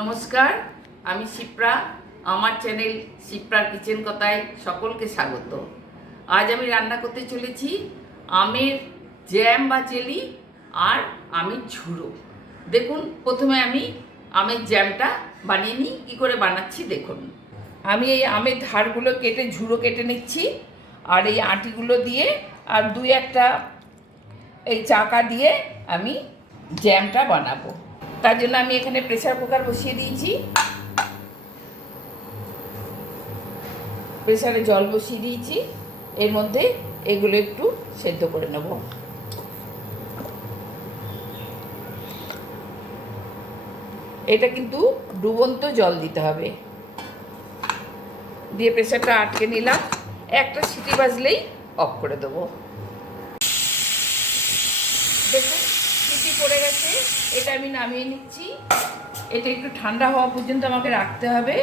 নমস্কার, আমি শিপ্রা। আমার চ্যানেল শিপ্রার কিচেন কথায় সকলকে স্বাগত। আজ আমি রান্না করতে চলেছি আমের জ্যাম বা জেলি আর আমের ঝুড়ো। দেখুন, প্রথমে আমি আমের জ্যামটা বানিয়ে নিই। কী করে বানাচ্ছি দেখুন। আমি এই আমের ধারগুলো কেটে ঝুড়ো কেটে নিচ্ছি, আর এই আঁটিগুলো দিয়ে আর দুই একটা এই চাকা দিয়ে আমি জ্যামটা বানাবো। তার জন্য আমি এখানে প্রেসার কুকার বসিয়ে দিয়েছি। প্রেসারে জল বসিয়ে দিয়েছি, এর মধ্যে এগুলো একটু সেদ্ধ করে নেব। এটা কিন্তু ডুবন্ত জল দিতে হবে। দিয়ে প্রেসারটা আটকে নিলাম, একটা সিটি বাজলেই অফ করে দেবো। দেখুন, সিটি পড়ে গেছে, এটা আমি নামিয়ে নিচ্ছি। এটা একটু ঠান্ডা হওয়া পর্যন্ত আমাকে রাখতে হবে।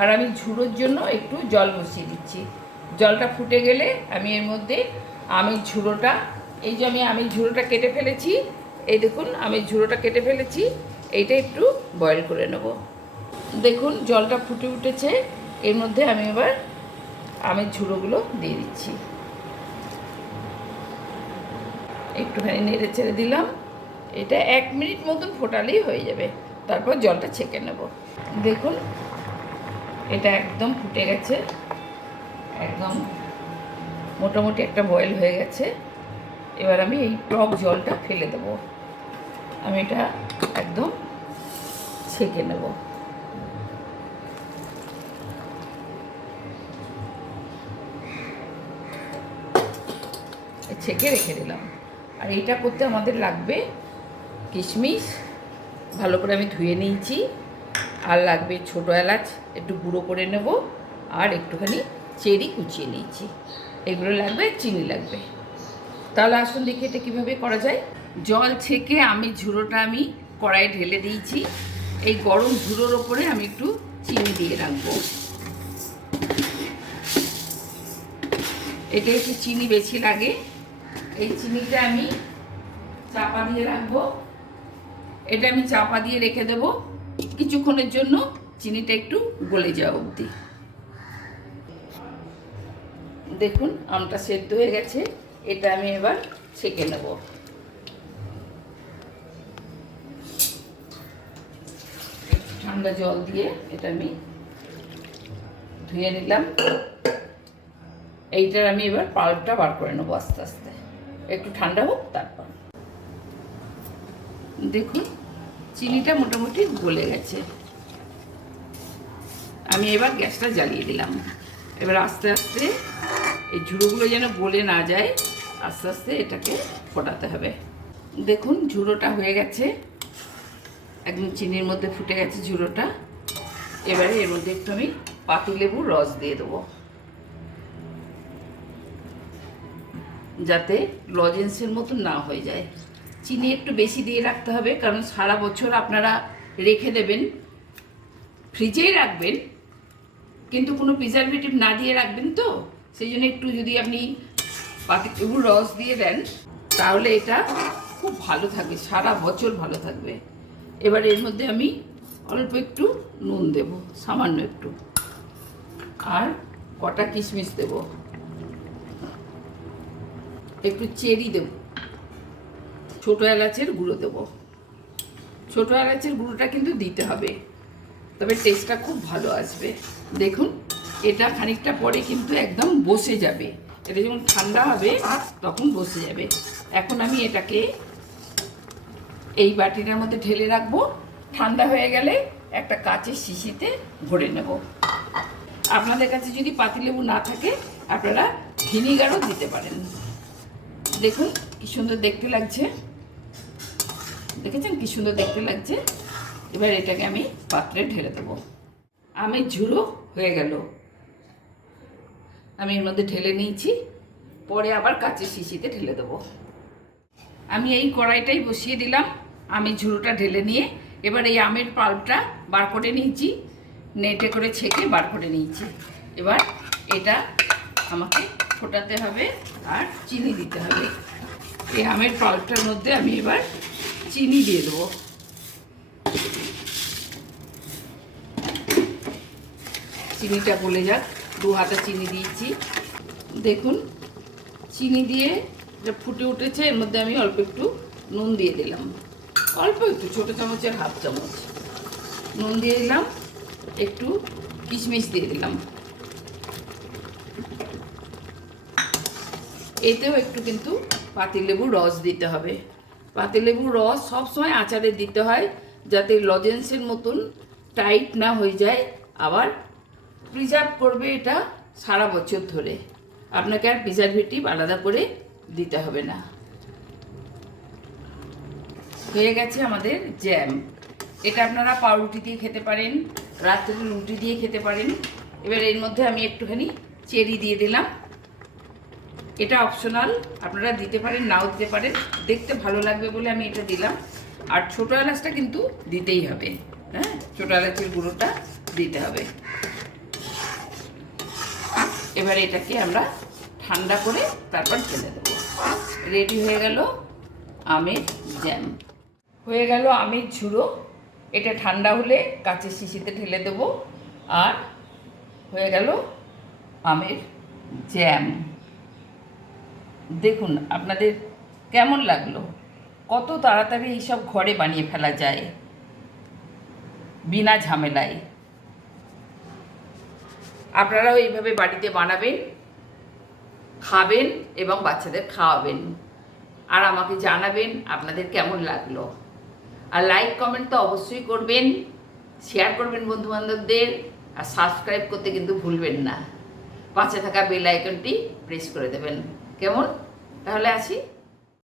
আর আমি ঝুড়োর জন্য একটু জল বসিয়ে দিচ্ছি। জলটা ফুটে গেলে আমি এর মধ্যে আমের ঝুড়োটা, এই যে আমি আমের ঝুড়োটা কেটে ফেলেছি, এই দেখুন আমের ঝুড়োটা কেটে ফেলেছি, এইটা একটু বয়েল করে নেব। দেখুন জলটা ফুটে উঠেছে, এর মধ্যে আমি এবার আমের ঝুড়োগুলো দিয়ে দিচ্ছি। একটুখানি নেড়ে ছেড়ে দিলাম। এটা 1 মিনিট মতন ফোটালেই হয়ে যাবে, তারপর জলটা ছেঁকে নেব। দেখুন এটা একদম ফুটে গেছে, একদম মোটামুটি একটা বয়েল হয়ে গেছে। এবার আমি এই টক জলটা ফেলে দেব। আমি এটা একদম ছেঁকে নেব। ছেঁকে রেখে দিলাম। আর এইটা করতে আমাদের লাগবে কিশমিশ, ভালো করে আমি ধুয়ে নিয়েছি। আর লাগবে ছোটো এলাচ, একটু গুঁড়ো করে নেব। আর একটুখানি চেরি কুচিয়ে নিয়েছি। এগুলো লাগবে, চিনি লাগবে। তাহলে আসুন দেখি এটা কীভাবে করা যায়। জল ছেঁকে আমি ঝুড়োটা আমি কড়াইয়ে ঢেলে দিয়েছি। এই গরম ঝুড়োর ওপরে আমি একটু চিনি দিয়ে রাখবো। এটা একটু চিনি বেশি লাগে। এই চিনিটা আমি চাপা দিয়ে রাখবো। এটা আমি চাপা দিয়ে রেখে দেবো কিছুক্ষণের জন্য, চিনিটা একটু গলে যাওয়া অবধি। দেখুন আমটা সেদ্ধ হয়ে গেছে, এটা আমি এবার ছেঁকে নেব। ঠান্ডা জল দিয়ে এটা আমি ধুয়ে নিলাম। এইটার আমি এবার পাল্পটা বার করে নেবো আস্তে আস্তে, একটু ঠান্ডা হোক তারপর। দেখুন চিনিটা মোটামুটি গলে গেছে। আমি এবার গ্যাসটা জ্বালিয়ে দিলাম। এবার আস্তে আস্তে এই ঝুড়োগুলো যেন গলে না যায়, আস্তে আস্তে এটাকে ফোটাতে হবে। দেখুন ঝুড়োটা হয়ে গেছে, একদম চিনির মধ্যে ফুটে গেছে ঝুড়োটা। এবারে এর মধ্যে একটু আমি পাতিলেবুর রস দিয়ে দেবো, যাতে লজেন্সের মতন না হয়ে যায়। চিনি একটু বেশি দিয়ে রাখতে হবে, কারণ সারা বছর আপনারা রেখে দেবেন, ফ্রিজেই রাখবেন, কিন্তু কোনো প্রিজারভেটিভ না দিয়ে রাখবেন, তো সেই জন্য একটু যদি আপনি পাতিলেবুর রস দিয়ে দেন তাহলে এটা খুব ভালো থাকবে, সারা বছর ভালো থাকবে। এবার এর মধ্যে আমি অল্প একটু নুন দেব, সামান্য একটু, আর কটা কিশমিশ দেব, একটু চেরি দেব, ছোটো এলাচের গুঁড়ো দেব। ছোটো এলাচের গুঁড়োটা কিন্তু দিতে হবে, তবে টেস্টটা খুব ভালো আসবে। দেখুন এটা খানিকটা পরে কিন্তু একদম বসে যাবে, এটা যখন ঠান্ডা হবে তখন বসে যাবে। এখন আমি এটাকে এই বাটিটার মধ্যে ঢেলে রাখবো। ঠান্ডা হয়ে গেলে একটা কাচের শিশিতে ভরে নেব। আপনাদের কাছে যদি পাতিলেবু না থাকে আপনারা ভিনিগারও দিতে পারেন। দেখুন কি সুন্দর দেখতে লাগছে, দেখেছেন কি সুন্দর দেখতে লাগছে। এবার এটাকে আমি পাত্রে ঢেলে দেবো। আমের ঝুড়ো হয়ে গেল, আমি এর মধ্যে ঢেলে নিয়েছি, পরে আবার কাচের শিশিতে ঢেলে দেবো। আমি এই কড়াইটাই বসিয়ে দিলাম আমের ঝুড়োটা ঢেলে নিয়ে। এবার এই আমের পাল্পটা বার করে নিয়েছি, নেটে করে ছেঁকে বার করে নিয়েছি। এবার এটা আমাকে ফোটাতে হবে আর চিনি দিতে হবে। এই আমের পাল্পটার মধ্যে আমি এবার চিনি দিয়ে দেবো। চিনিটা গলে যাক। 2 হাতা চিনি দিয়েছি। দেখুন চিনি দিয়ে এটা ফুটে উঠেছে। এর মধ্যে আমি অল্প একটু নুন দিয়ে দিলাম, অল্প একটু, ছোটো চামচের হাফ চামচ নুন দিয়ে দিলাম। একটু কিশমিশ দিয়ে দিলাম। এতেও একটু কিন্তু পাতিলেবুর রস দিতে হবে। পাতিলেবুর রস সবসময় আচারে দিতে হয়, যাতে লজেন্সের মতন টাইট না হয়ে যায়, আবার প্রিজার্ভ করবে এটা সারা বছর ধরে। আপনাকে আর প্রিজারভেটিভ আলাদা করে দিতে হবে না। হয়ে গেছে আমাদের জ্যাম। এটা আপনারা পাউরুটি দিয়ে খেতে পারেন, রাত্রে রুটি দিয়ে খেতে পারেন। এবার এর মধ্যে আমি একটুখানি চেরি দিয়ে দিলাম। এটা অপশনাল, আপনারা দিতে পারেন নাও দিতে পারেন, দেখতে ভালো লাগবে বলে আমি এটা দিলাম। আর ছোটো এলাচটা কিন্তু দিতেই হবে, হ্যাঁ, ছোটো এলাচের গুঁড়োটা দিতে হবে। এবার এটাকে আমরা ঠান্ডা করে তারপর ঢেলে দেবো। রেডি হয়ে গেল আমের জ্যাম, হয়ে গেল আমের ঝুড়ো। এটা ঠান্ডা হলে কাঁচের শিশিতে ঢেলে দেবো। আর হয়ে গেল আমের জ্যাম। দেখুন আপনাদের কেমন লাগলো? কত তাড়াতাড়ি এইসব ঘরে বানিয়ে ফেলা যায় বিনা ঝামেলায়। আপনারাও এইভাবে বাড়িতে বানাবেন, খাবেন এবং বাচ্চাদের খাওয়াবেন। আর আমাকে জানাবেন আপনাদের কেমন লাগলো। আর লাইক কমেন্ট তো অবশ্যই করবেন, শেয়ার করবেন বন্ধুবান্ধবদের, আর সাবস্ক্রাইব করতে কিন্তু ভুলবেন না। পাশে থাকা বেল আইকনটি প্রেস করে দেবেন। কেমন? তাহলে আসি।